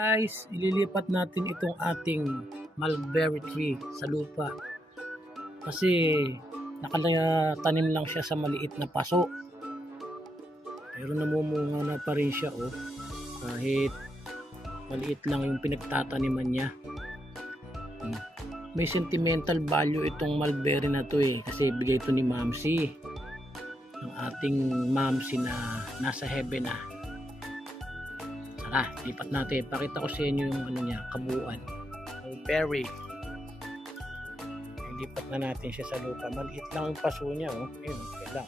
Guys, ililipat natin itong ating mulberry tree sa lupa kasi nakatanim lang siya sa maliit na paso, pero namumunga na pa rin siya kahit maliit lang yung pinagtataniman niya. May sentimental value itong mulberry na to kasi bigay ito ni Mamsi, ng ating Mamsi na nasa heaven na. Lipat natin. Pakita ko sa inyo yung niya, kabuuan. Mulberry. Lipat na natin siya sa lupa. Maliit lang yung paso niya. Ayun, okay lang.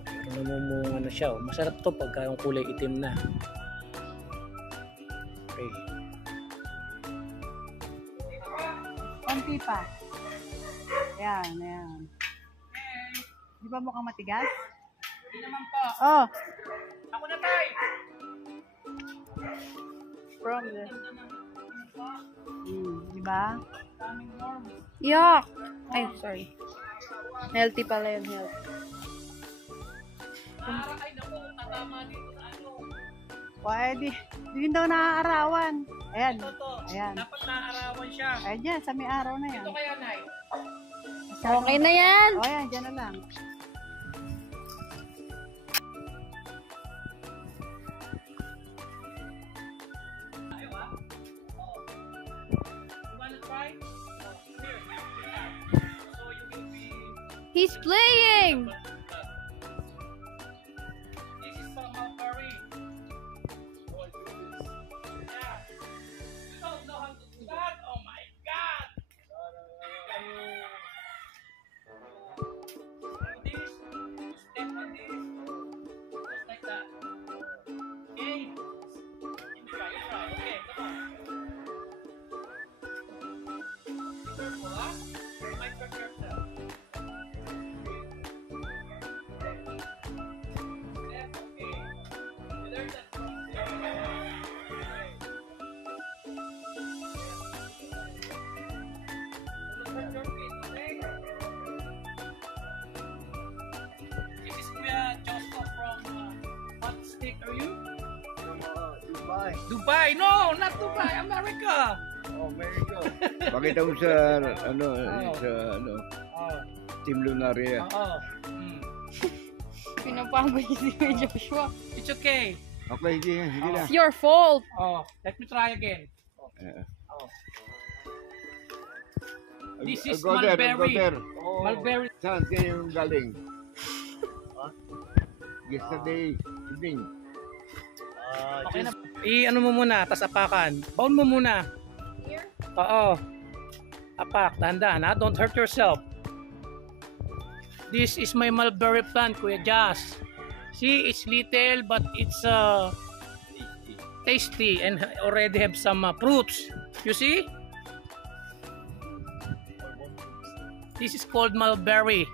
Pero namumunga na siya. Masarap to pagka yung kulay itim na. Okay. Konti pa. Ayan, ayan. Di ba mukhang matigas? Hindi naman po. Oh. Ako na tayo. From the... Diba? Yuck! Ay, sorry. Healthy pala yun, healthy. Ay, naku, tatama dito sa ano. Pwede. Hindi daw naaarawan. Ayan. Ito. Ayan. Dapat naaarawan siya. Ayan dyan, sa may araw na yan. Ito kaya, Nay? Okay na yan! O, ayan, dyan na lang. He's playing! This is from Mulberry. Yeah. You don't know how to do that? Oh my God! Do this. Step on this. Just like that. Okay. You try. Okay, come on. Be careful, huh? You might hurt yourself. This is Kuya Joseph from what state are you? From Dubai. Dubai? No, not Dubai, America. Oh, America. Pakita mo sa Team Lunaria. Pinapagod si Joshua. It's okay. Okay, sige lang. It's your fault! Let me try again. This is Go there. mulberry. Mulberry. Saan kayo galing? Yesterday evening. Okay na. I-ano mo muna, tas apakan. Baon mo muna. Here? Oo. Apak, dahan-dahan ha. Don't hurt yourself. This is my mulberry plant, Kuya Jas. See, it's little but it's tasty and already have some fruits. You see? This is called mulberry.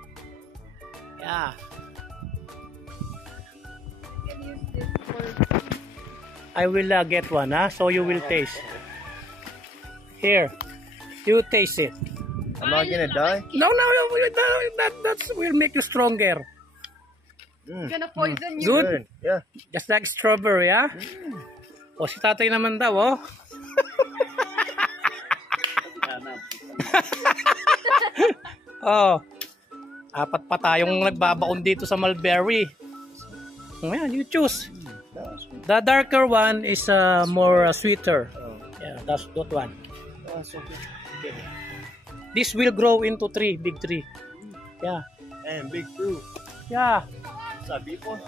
Yeah. I will get one, so you will taste. Here, you taste it. Am I gonna die? No, that will make you stronger. Gonna poison you. Good? Yeah. Just like strawberry, O, si tatay naman daw, apat pa tayong nagbabaon dito sa mulberry. Ayan, you choose. The darker one is more sweeter. Yeah, that's that one. Okay. This will grow into big tree. Yeah. And big too. Yeah. Sabi po.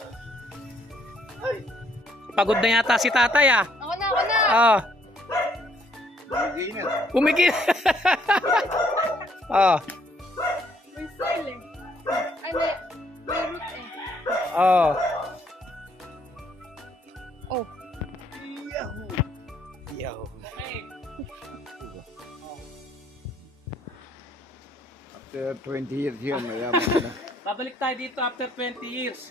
Pagod na yata si tatay, Ako na! Umigil. May style eh. Ay, may root eh. Oh. Yahoo! Okay. After 20 years here, mayaman na. Babalik tayo dito after 20 years.